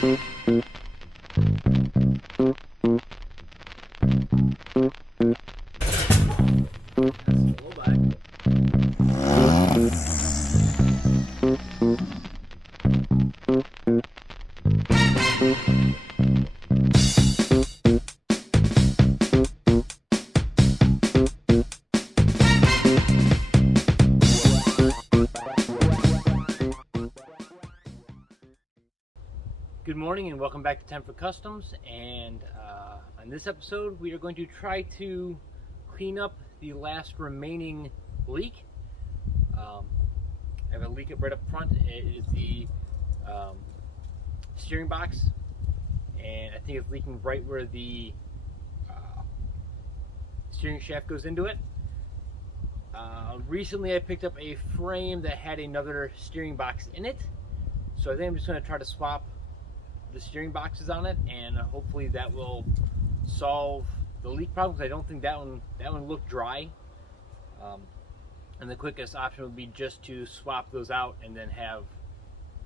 Good morning and welcome back to Time for Customs, and on this episode we are going to try to clean up the last remaining leak. I have a leak right up front. It is the steering box, and I think it's leaking right where the steering shaft goes into it. Recently I picked up a frame that had another steering box in it, so I think I'm just going to try to swap the steering boxes on it, and hopefully that will solve the leak problem, because I don't think that one looked dry. And the quickest option would be just to swap those out and then have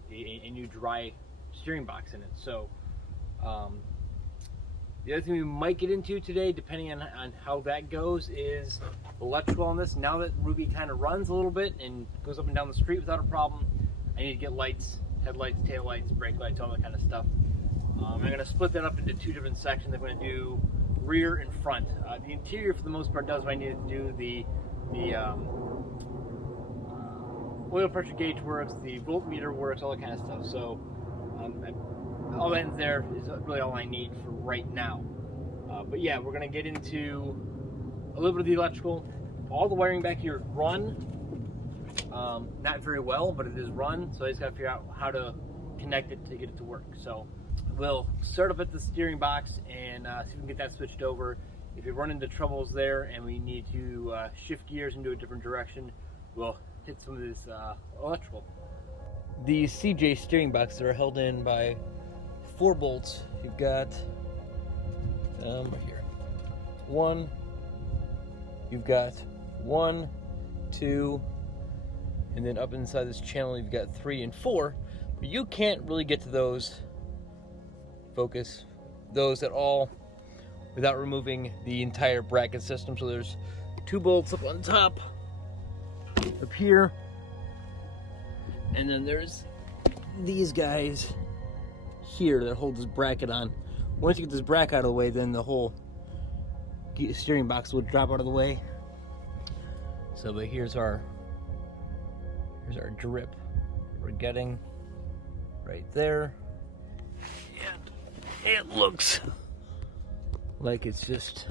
a new dry steering box in it. So the other thing we might get into today, depending on how that goes, is electrical on this. Now that Ruby kind of runs a little bit and goes up and down the street without a problem, I need to get lights, headlights, taillights, brake lights, all that kind of stuff. I'm going to split that up into two different sections. I'm going to do rear and front. The interior, for the most part, does what I need to do. The oil pressure gauge works, the voltmeter works, all that kind of stuff. So all that in there is really all I need for right now. But yeah, we're going to get into a little bit of the electrical. All the wiring back here is run. Not very well, but it is run, so I just got to figure out how to connect it to get it to work. So we'll start up at the steering box and see if we can get that switched over. If you run into troubles there and we need to shift gears into a different direction, we'll hit some of this electrical. These CJ steering boxes are held in by 4 bolts. You've got right here. One. You've got 1, 2. And then up inside this channel you've got 3 and 4, but you can't really get to those at all without removing the entire bracket system. So there's 2 bolts up on top, up here, and then there's these guys here that hold this bracket on. Once you get this bracket out of the way, then the whole steering box will drop out of the way. So, but here's our drip we're getting right there, and it looks like it's just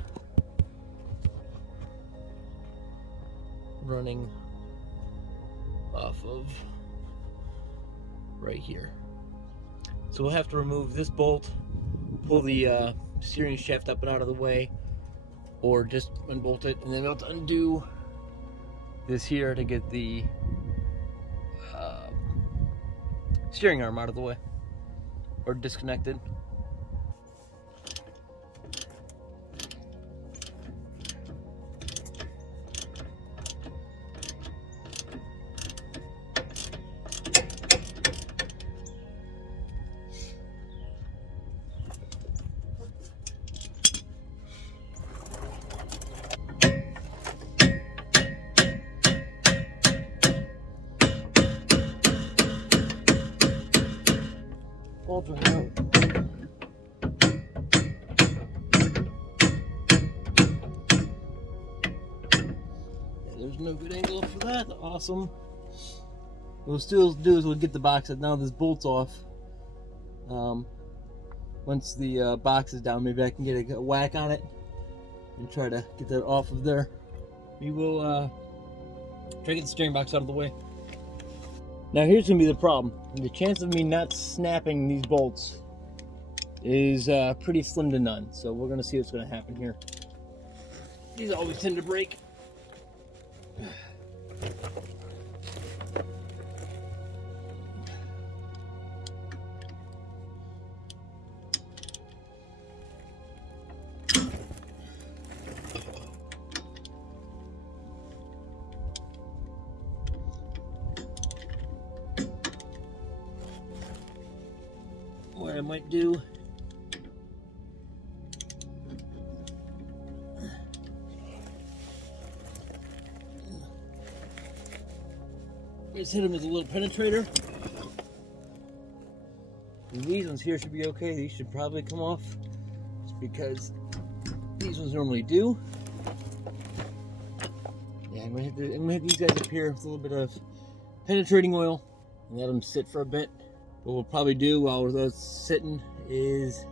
running off of right here. So we'll have to remove this bolt, pull the steering shaft up and out of the way, or just unbolt it, and then we'll have to undo this here to get the steering arm out of the way, or disconnected. Bolts are out. There's no good angle for that. Awesome. What we'll still do is we'll get the box out. Now this bolt's off. Once the box is down, maybe I can get a whack on it and try to get that off of there. We will try to get the steering box out of the way. Now here's going to be the problem. The chance of me not snapping these bolts is pretty slim to none. So we're going to see what's going to happen here. These always tend to break. what I might do is hit them with a little penetrator. And these ones here should be okay. These should probably come off just because these ones normally do. Yeah, I'm gonna hit these guys up here with a little bit of penetrating oil and let them sit for a bit. What we'll probably do while those sitting is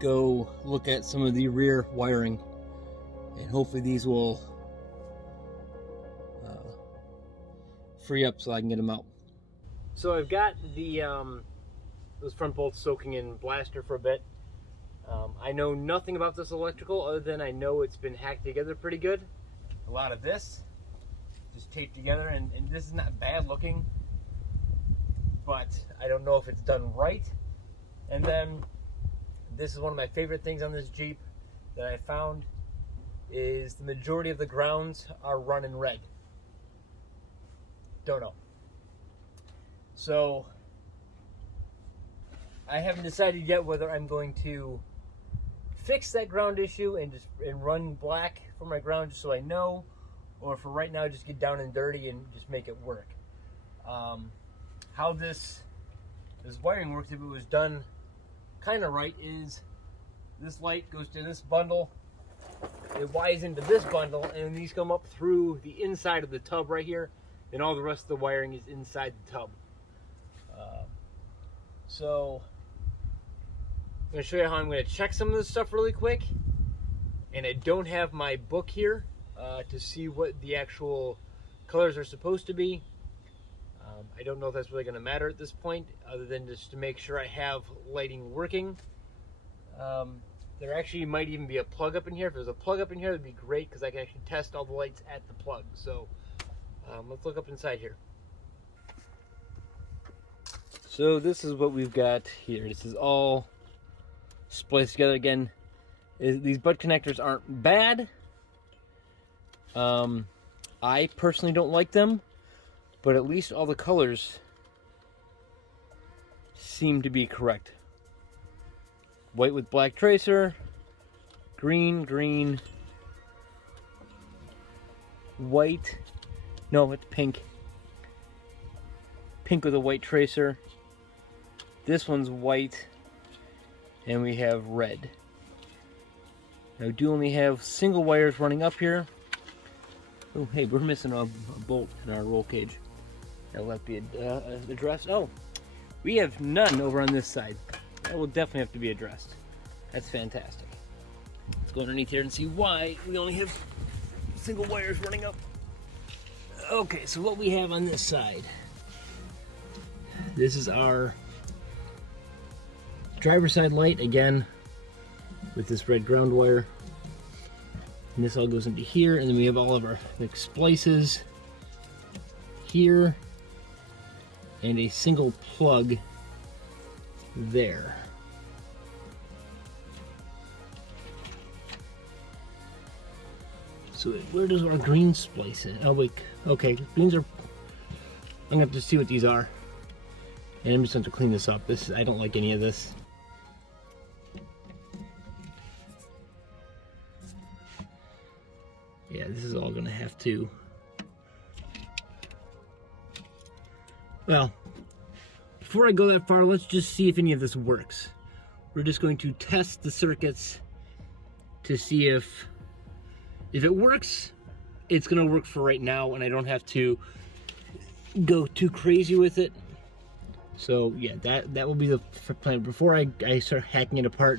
go look at some of the rear wiring, and hopefully these will free up so I can get them out. So I've got the those front bolts soaking in blaster for a bit. I know nothing about this electrical other than I know it's been hacked together pretty good. A lot of this just taped together, and this is not bad looking, but I don't know if it's done right. And then this is one of my favorite things on this Jeep that I found is the majority of the grounds are running red. Don't know. So I haven't decided yet whether I'm going to fix that ground issue and run black for my ground just so I know, or for right now just get down and dirty and just make it work. How this wiring works, if it was done kind of right, is this light goes to this bundle, it wires into this bundle, and these come up through the inside of the tub right here, and all the rest of the wiring is inside the tub. So I'm going to show you how I'm going to check some of this stuff really quick, and I don't have my book here to see what the actual colors are supposed to be. I don't know if that's really going to matter at this point, other than just to make sure I have lighting working. There actually might even be a plug up in here. If there's a plug up in here, that'd be great, because I can actually test all the lights at the plug. So let's look up inside here. So this is what we've got here. This is all spliced together again. These butt connectors aren't bad. I personally don't like them, but at least all the colors seem to be correct. White with black tracer, green, white, no, it's pink. Pink with a white tracer. This one's white, and we have red. Now, we do only have single wires running up here. Oh, hey, we're missing a bolt in our roll cage. That'll have to be addressed. Oh, we have none over on this side. That will definitely have to be addressed. That's fantastic. Let's go underneath here and see why we only have single wires running up. Okay, so what we have on this side. This is our driver's side light, again, with this red ground wire. And this all goes into here, and then we have all of our splices here, and a single plug there. So where does our green splice in? Oh wait, okay, greens are, I'm gonna have to see what these are. And I'm just going to clean this up. I don't like any of this. Yeah, this is all going to have to... Well, before I go that far, let's just see if any of this works. We're just going to test the circuits to see if it works, it's going to work for right now, and I don't have to go too crazy with it. So yeah, that will be the plan. Before I start hacking it apart.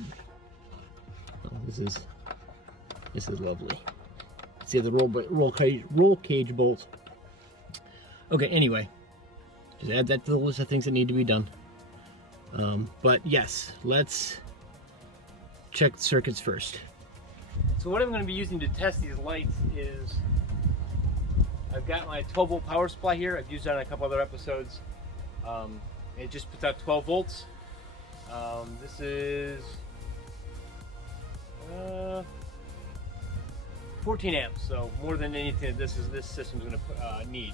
Oh, this is lovely. See the roll cage bolt. Okay, anyway, just add that to the list of things that need to be done. But yes, let's check the circuits first. So what I'm going to be using to test these lights is I've got my 12 volt power supply here. I've used it on a couple other episodes. It just puts out 12 volts. This is 14 amps, so more than anything this system's going to need.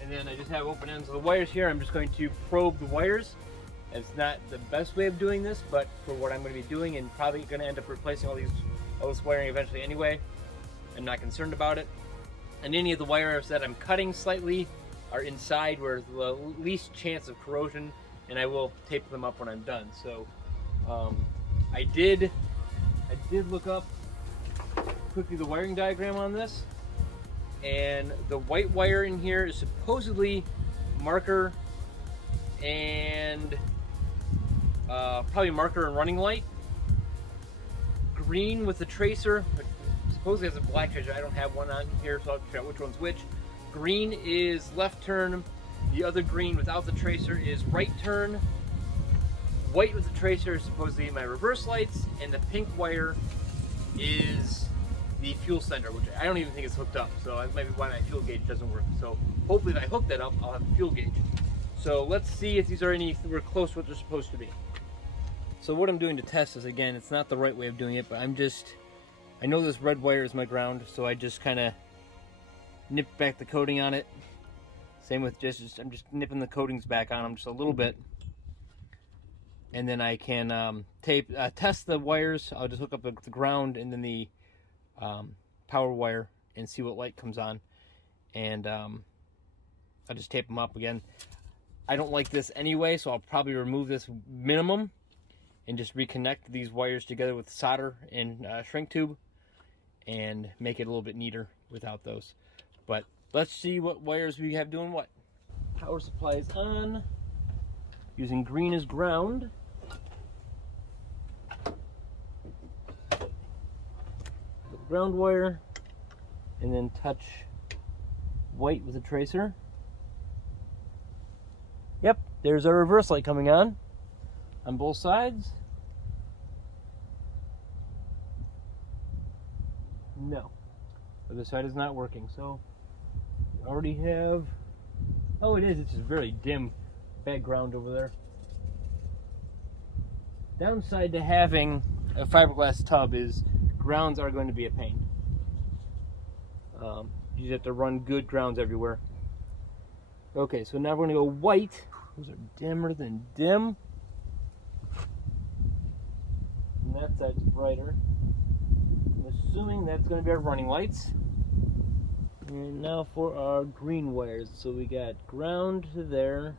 And then I just have open ends of the wires here. I'm just going to probe the wires It's not the best way of doing this, but for what I'm going to be doing, and probably going to end up replacing all this wiring eventually anyway, I'm not concerned about it. And any of the wires that I'm cutting slightly are inside where there's the least chance of corrosion, and I will tape them up when I'm done. So I did look up quickly the wiring diagram on this, and the white wire in here is supposedly marker and probably marker and running light. Green with the tracer, which supposedly has a black tracer. I don't have one on here, so I'll figure out which one's which. Green is left turn. The other green without the tracer is right turn. White with the tracer is supposedly my reverse lights, and the pink wire is the fuel sender, which I don't even think is hooked up. So that might be why my fuel gauge doesn't work. So hopefully if I hook that up, I'll have a fuel gauge. So let's see if these are we're close to what they're supposed to be. So what I'm doing to test this, again, it's not the right way of doing it, but I know this red wire is my ground, so I just kind of nip back the coating on it. Same with I'm just nipping the coatings back on them just a little bit. And then I can test the wires. I'll just hook up the ground and then the power wire and see what light comes on. And I'll just tape them up again. I don't like this anyway, so I'll probably remove this minimum and just reconnect these wires together with solder and shrink tube and make it a little bit neater without those. But let's see what wires we have doing what. Power supply is on, using green as ground. The ground wire, and then touch white with a tracer. Yep, there's our reverse light coming on both sides. No, the other side is not working. So we already have, oh it is, it's just very dim background over there. Downside to having a fiberglass tub is grounds are going to be a pain. You just have to run good grounds everywhere. Okay, so now we're going to go white. Those are dimmer than dim. And that side's brighter. I'm assuming that's going to be our running lights. And now for our green wires. So we got ground to there.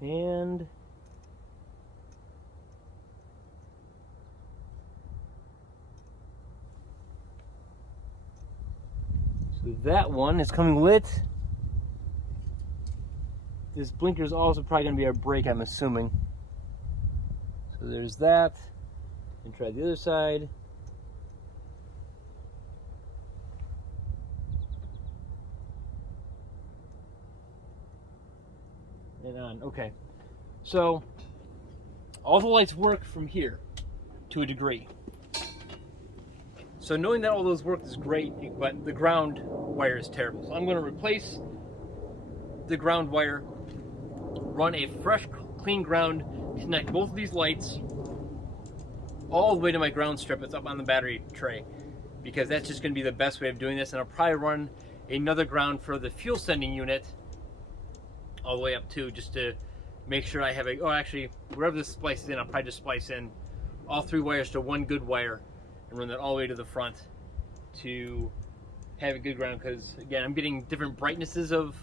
And so that one is coming lit. This blinker is also probably going to be our brake, I'm assuming. So there's that. And try the other side. And on. Okay. So all the lights work from here to a degree. So knowing that all those work is great, but the ground wire is terrible. So I'm going to replace the ground wire, run a fresh, clean ground, connect both of these lights all the way to my ground strip that's up on the battery tray, because that's just going to be the best way of doing this. And I'll probably run another ground for the fuel sending unit all the way up too, just to make sure I have actually, wherever this splices in, I'll probably just splice in all three wires to one good wire and run that all the way to the front to have a good ground, because again, I'm getting different brightnesses of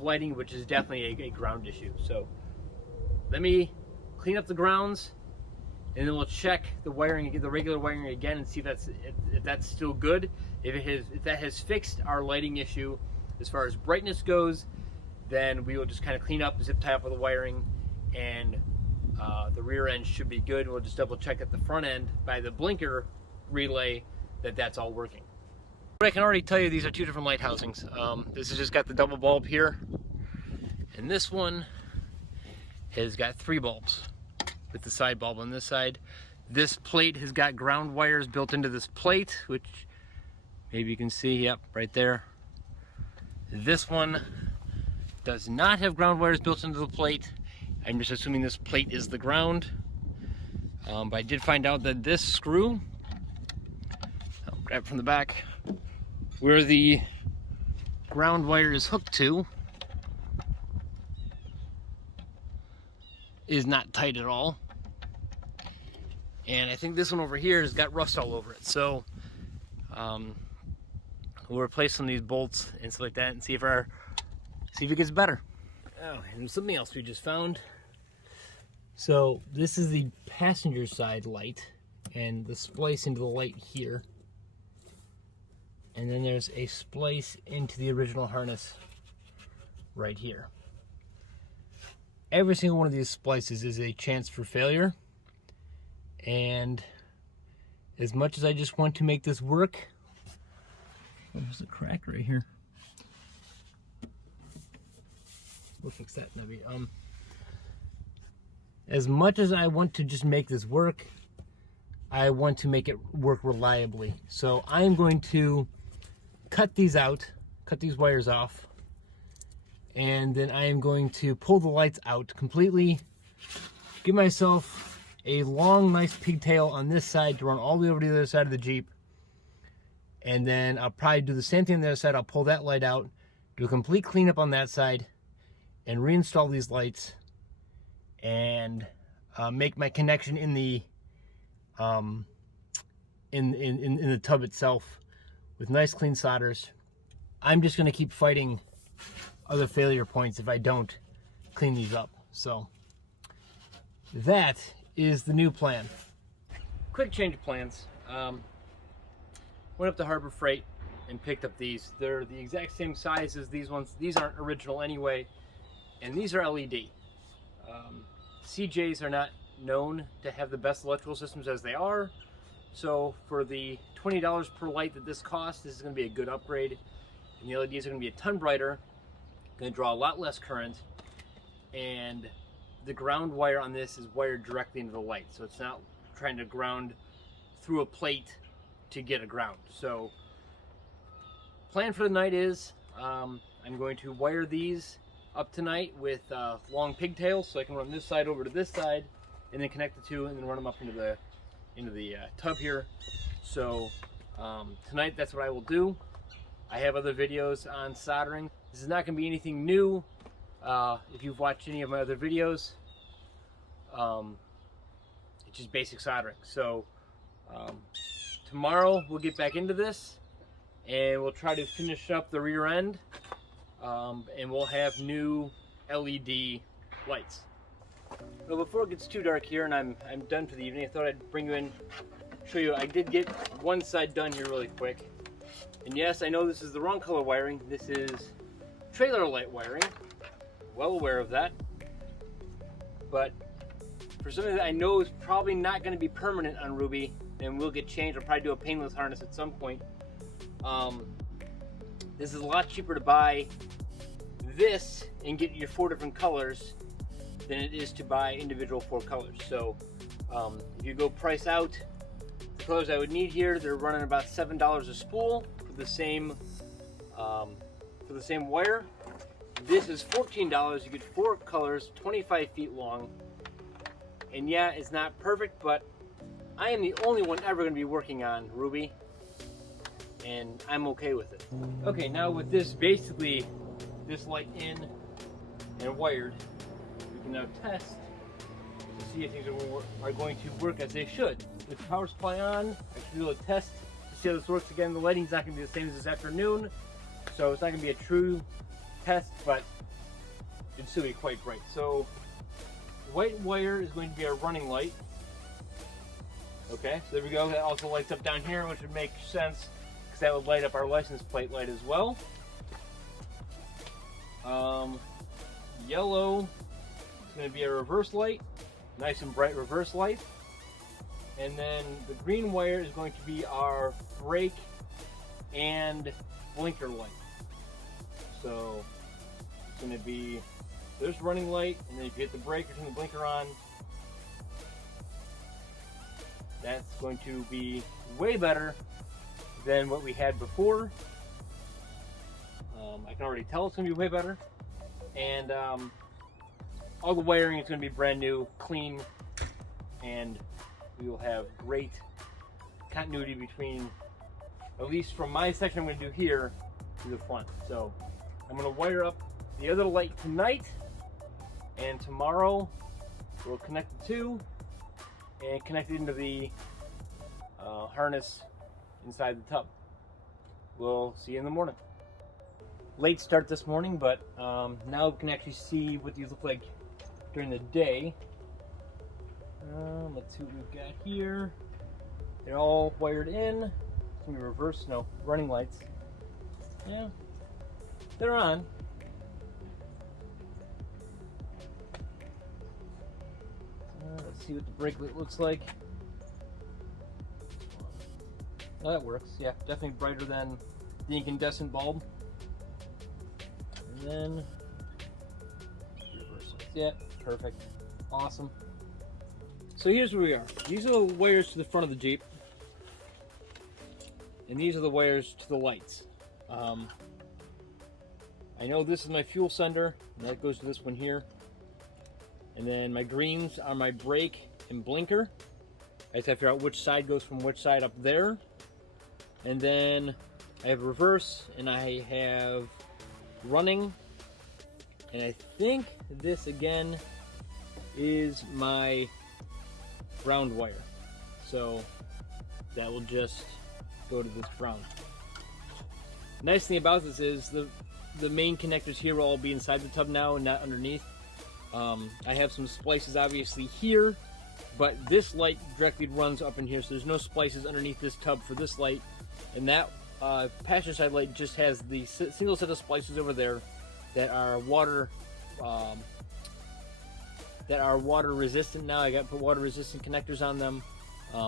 lighting, which is definitely a ground issue. So let me clean up the grounds, and then we'll check the wiring, the regular wiring again, and see if that's still good. If that has fixed our lighting issue as far as brightness goes, then we will just kind of clean up, zip tie up with the wiring, and the rear end should be good. We'll just double check at the front end by the blinker relay that that's all working. But I can already tell you these are two different light housings. This has just got the double bulb here, and this one has got 3 bulbs with the side bulb on this side. This plate has got ground wires built into this plate, which maybe you can see, yep, right there. This one does not have ground wires built into the plate. I'm just assuming this plate is the ground. But I did find out that this screw, I'll grab it from the back, where the ground wire is hooked to, is not tight at all. And I think this one over here has got rust all over it. So we'll replace some of these bolts and stuff like that and see if it gets better. Oh, and something else we just found. So this is the passenger side light and the splice into the light here. And then there's a splice into the original harness right here. Every single one of these splices is a chance for failure. And as much as I just want to make this work, there's a crack right here. We'll fix that, maybe. As much as I want to just make this work, I want to make it work reliably. So I'm going to cut these out, cut these wires off, and then I am going to pull the lights out completely, give myself a long, nice pigtail on this side to run all the way over to the other side of the Jeep. And then I'll probably do the same thing on the other side. I'll pull that light out, do a complete cleanup on that side, and reinstall these lights, and make my connection in the in the tub itself with nice clean solders. I'm just going to keep fighting other failure points if I don't clean these up. So that is the new plan. Quick change of plans. Went up to Harbor Freight and picked up these. They're the exact same size as these ones. These aren't original anyway, and these are LED. CJs are not known to have the best electrical systems as they are, so for the $20 per light that this costs, this is going to be a good upgrade. And the LEDs are going to be a ton brighter, going to draw a lot less current, and the ground wire on this is wired directly into the light, so it's not trying to ground through a plate to get a ground. So plan for the night is I'm going to wire these up tonight with long pigtails, so I can run this side over to this side and then connect the two and then run them up into the tub here. So tonight that's what I will do. I have other videos on soldering. This is not going to be anything new. If you've watched any of my other videos, it's just basic soldering. So tomorrow we'll get back into this and we'll try to finish up the rear end, and we'll have new LED lights. Well, before it gets too dark here and I'm done for the evening, I thought I'd bring you in, show you. I did get one side done here really quick. And yes, I know this is the wrong color wiring. This is trailer light wiring. Well aware of that. But for something that I know is probably not going to be permanent on Ruby and will get changed, I'll probably do a painless harness at some point. This is a lot cheaper to buy this and get your 4 different colors than it is to buy individual 4 colors. So if you go price out the colors I would need here, they're running about $7 a spool for the same wire. This is $14. You get 4 colors, 25 feet long. And yeah, it's not perfect, but I am the only one ever going to be working on Ruby, and I'm okay with it. Okay, now with this basically this light in and wired, we can now test to see if things are going to work as they should. With the power supply on, I can do a test to see how this works. Again, the lighting's not going to be the same as this afternoon, so it's not going to be a true test, but it'd still be quite bright. So white wire is going to be our running light. Okay, so there we go. That also lights up down here, which would make sense because that would light up our license plate light as well. Yellow is going to be a reverse light, nice and bright reverse light. And then the green wire is going to be our brake and blinker light. So it's going to be, there's running light, and then if you hit the brake or turn the blinker on, that's going to be way better than what we had before. I can already tell it's going to be way better. And all the wiring is going to be brand new, clean, and we will have great continuity between, at least from my section I'm going to do here, to the front. So I'm going to wire up the other light tonight, and tomorrow we'll connect the two and connect it into the harness inside the tub. We'll see you in the morning. Late start this morning, but now we can actually see what these look like during the day. Let's see what we've got here. They're all wired in. It's gonna be reverse, no, running lights. Yeah, they're on. Let's see what the brake light looks like. Oh, that works. Yeah, definitely brighter than the incandescent bulb. And then reverse lights. Yeah, perfect. Awesome. So here's where we are. These are the wires to the front of the Jeep. And these are the wires to the lights. I know this is my fuel sender, and that goes to this one here. And then my greens are my brake and blinker. I just have to figure out which side goes from which side up there. And then I have reverse, and I have running. And I think this again is my ground wire. So that will just go to this ground. Nice thing about this is the main connectors here will all be inside the tub now and not underneath. I have some splices obviously here, but this light directly runs up in here, so there's no splices underneath this tub for this light. And that passenger side light just has the single set of splices over there that are water resistant now. I got to put water resistant connectors on them,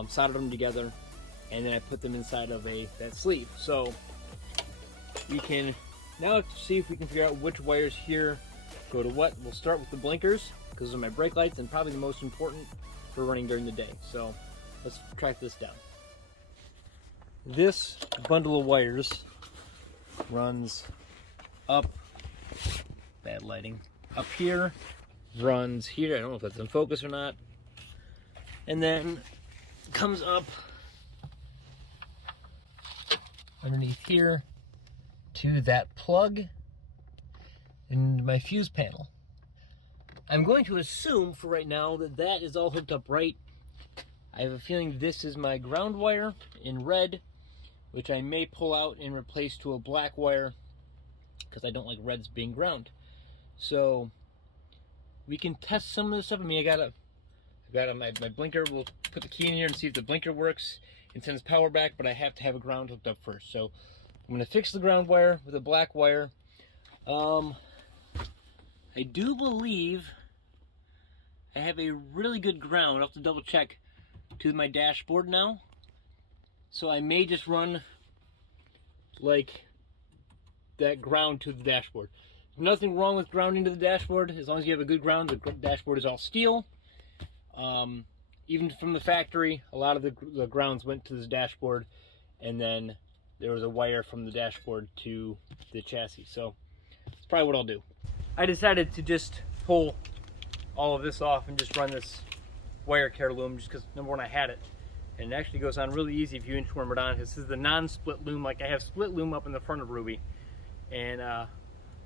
soldered them together, and then I put them inside of that sleeve. So we can now see if we can figure out which wires here go to what. We'll start with the blinkers, because those are my brake lights and probably the most important for running during the day. So let's track this down. This bundle of wires runs up, bad lighting, up here, runs here, I don't know if that's in focus or not, and then comes up underneath here to that plug in my fuse panel. I'm going to assume for right now that that is all hooked up right. I have a feeling this is my ground wire in red, which I may pull out and replace to a black wire because I don't like reds being ground. So we can test some of this stuff. I mean, I've got my blinker. We'll put the key in here and see if the blinker works and sends power back, but I have to have a ground hooked up first. So I'm going to fix the ground wire with a black wire. I do believe I have a really good ground. I'll have to double check to my dashboard now. So I may just run like that ground to the dashboard. There's nothing wrong with grounding to the dashboard. As long as you have a good ground, the dashboard is all steel. Even from the factory, a lot of the grounds went to this dashboard, and then there was a wire from the dashboard to the chassis. So that's probably what I'll do. I decided to just pull all of this off and just run this wire care loom, just because number one, I had it. And it actually goes on really easy if you inch worm it on. This is the non-split loom. Like, I have split loom up in the front of Ruby. And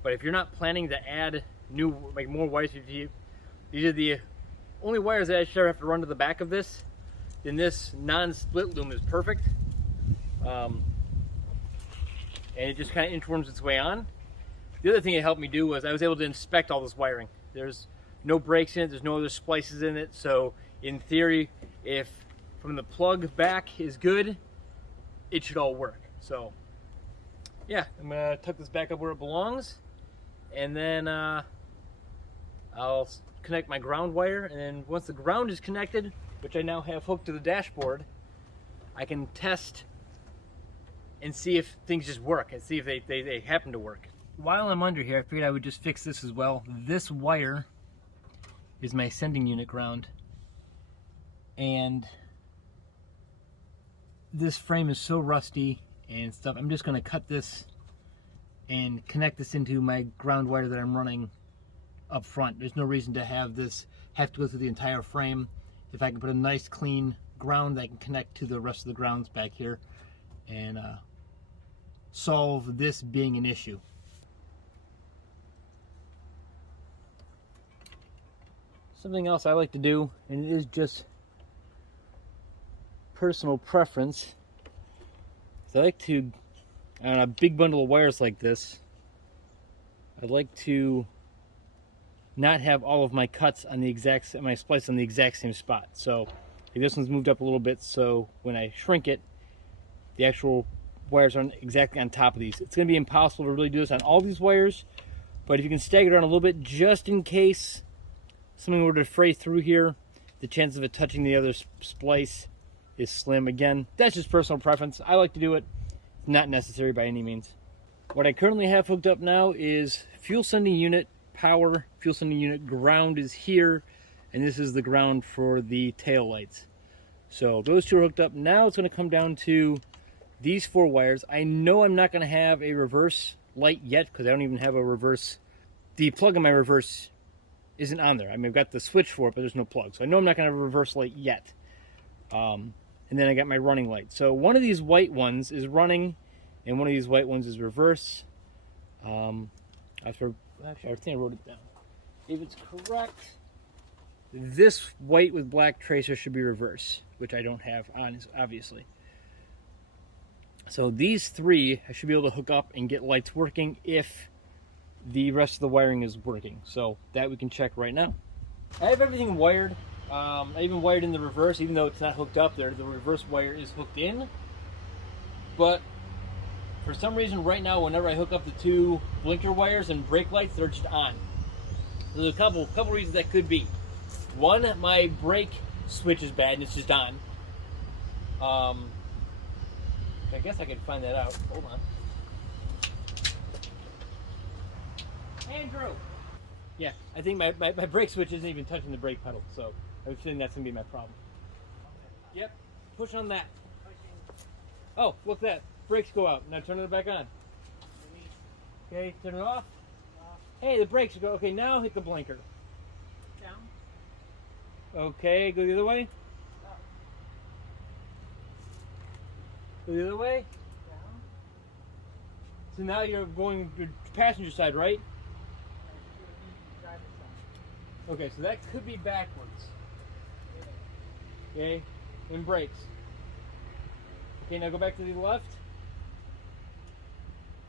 but if you're not planning to add more wires, these are the only wires that I should ever have to run to the back of this, then this non-split loom is perfect. And it just kind of inch worms its way on. The other thing it helped me do was I was able to inspect all this wiring. There's no breaks in it, there's no other splices in it, so in theory, if from the plug back is good, it should all work. So yeah, I'm gonna tuck this back up where it belongs, and then I'll connect my ground wire, and then once the ground is connected, which I now have hooked to the dashboard, I can test and see if things just work and see if they happen to work. While I'm under here, I figured I would just fix this as well. This wire is my sending unit ground, and this frame is so rusty and stuff. I'm just going to cut this and connect this into my ground wire that I'm running up front. There's no reason to have this have to go through the entire frame. If I can put a nice clean ground that can connect to the rest of the grounds back here and solve this being an issue. something else I like to do, and it is just personal preference, is I like to, on a big bundle of wires like this, I'd like to not have all of my cuts on the exact, my splice on the exact same spot. So this one's moved up a little bit, so when I shrink it, the actual wires aren't exactly on top of these. It's going to be impossible to really do this on all these wires, but if you can stagger it around a little bit, just in case something were to fray through here, the chance of it touching the other splice is slim. Again, that's just personal preference. I like to do it. It's not necessary by any means. What I currently have hooked up now is fuel sending unit, power, fuel sending unit, ground is here, and this is the ground for the tail lights. So those two are hooked up. Now it's going to come down to these 4 wires. I know I'm not going to have a reverse light yet because I don't even have a reverse. The plug in my reverse isn't on there. I mean, I've got the switch for it, but there's no plug. So I know I'm not going to have a reverse light yet. And then I got my running light. So one of these white ones is running, and one of these white ones is reverse. Actually, I think I wrote it down. If it's correct, this white with black tracer should be reverse, which I don't have on, obviously. So these 3, I should be able to hook up and get lights working if the rest of the wiring is working. So that we can check right now. I have everything wired. I even wired in the reverse, even though it's not hooked up there. The reverse wire is hooked in. But for some reason right now, whenever I hook up the 2 blinker wires and brake lights, they're just on. There's a couple reasons that could be. One, my brake switch is bad and it's just on. I guess I could find that out. Hold on. Andrew! Yeah, I think my brake switch isn't even touching the brake pedal, so I have a feeling that's going to be my problem. Yep, push on that. Oh, look at that. Brakes go out. Now turn it back on. Okay, turn it off. Hey, the brakes go. Okay, now hit the blinker. Down. Okay, go the other way. Up. Go the other way. Down. So now you're going to passenger side, right? Okay, so that could be backwards. Okay, and brakes. Okay, now go back to the left.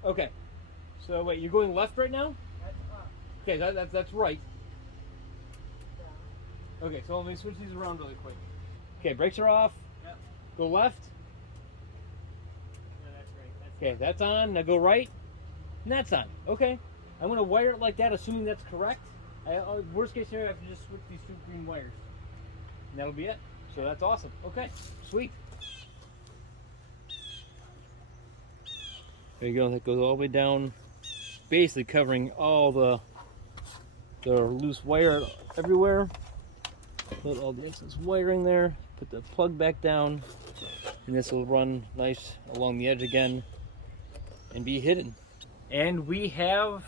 Okay, so wait, you're going left right now? That's up. Okay, that's right. Down. Okay, so let me switch these around really quick. Okay, brakes are off. Yep. Go left. No, that's right. Okay, that's on. Now go right. And that's on. Okay, I'm going to wire it like that, assuming that's correct. Worst case scenario, I have to just switch these 2 green wires. And that'll be it. So that's awesome. Okay, sweet. There you go. That goes all the way down, basically covering all the loose wire everywhere. Put all the excess wiring there. Put the plug back down, and this will run nice along the edge again and be hidden. And we have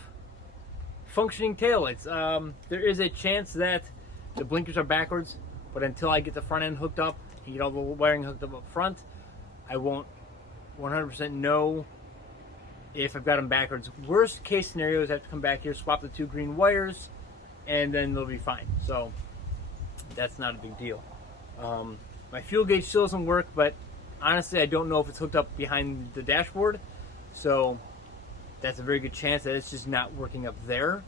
functioning taillights. There is a chance that the blinkers are backwards, but until I get the front end hooked up and get all the wiring hooked up front, I won't 100% know if I've got them backwards. Worst case scenario is I have to come back here, swap the 2 green wires, and then they'll be fine. So that's not a big deal. My fuel gauge still doesn't work, but honestly I don't know if it's hooked up behind the dashboard, so that's a very good chance that it's just not working up there.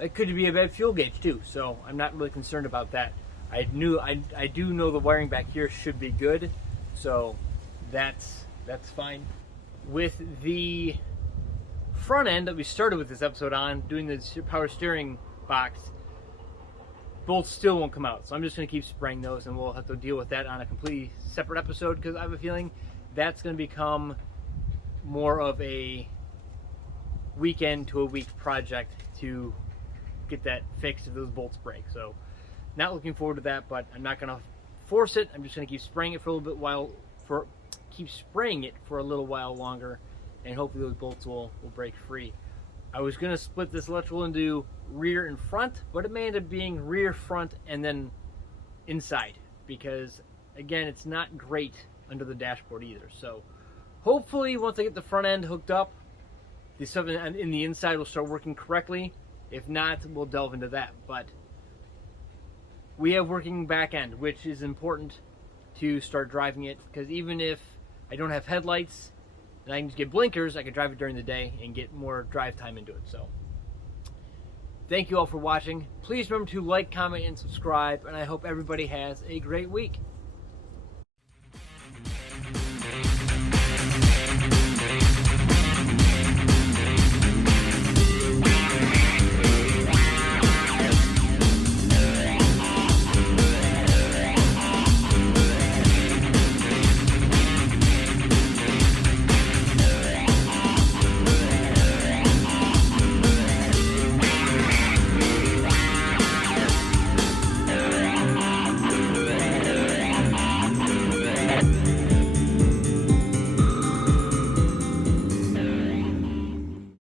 It could be a bad fuel gauge too, so I'm not really concerned about that. I do know the wiring back here should be good, so that's fine. With the front end that we started with this episode on, doing the power steering box, bolts still won't come out, so I'm just going to keep spraying those, and we'll have to deal with that on a completely separate episode, because I have a feeling that's going to become more of a weekend to a week project to get that fixed if those bolts break. So not looking forward to that, but I'm not going to force it. I'm just going to keep spraying it for a little bit for a little while longer, and hopefully those bolts will break free. I was going to split this electrical into rear and front, but it may end up being rear, front, and then inside, because again, it's not great under the dashboard either. So hopefully once I get the front end hooked up, the stuff in the inside will start working correctly. If not, we'll delve into that. But we have working back end, which is important to start driving it, because even if I don't have headlights and I can just get blinkers, I can drive it during the day and get more drive time into it. So thank you all for watching. Please remember to like, comment, and subscribe, and I hope everybody has a great week.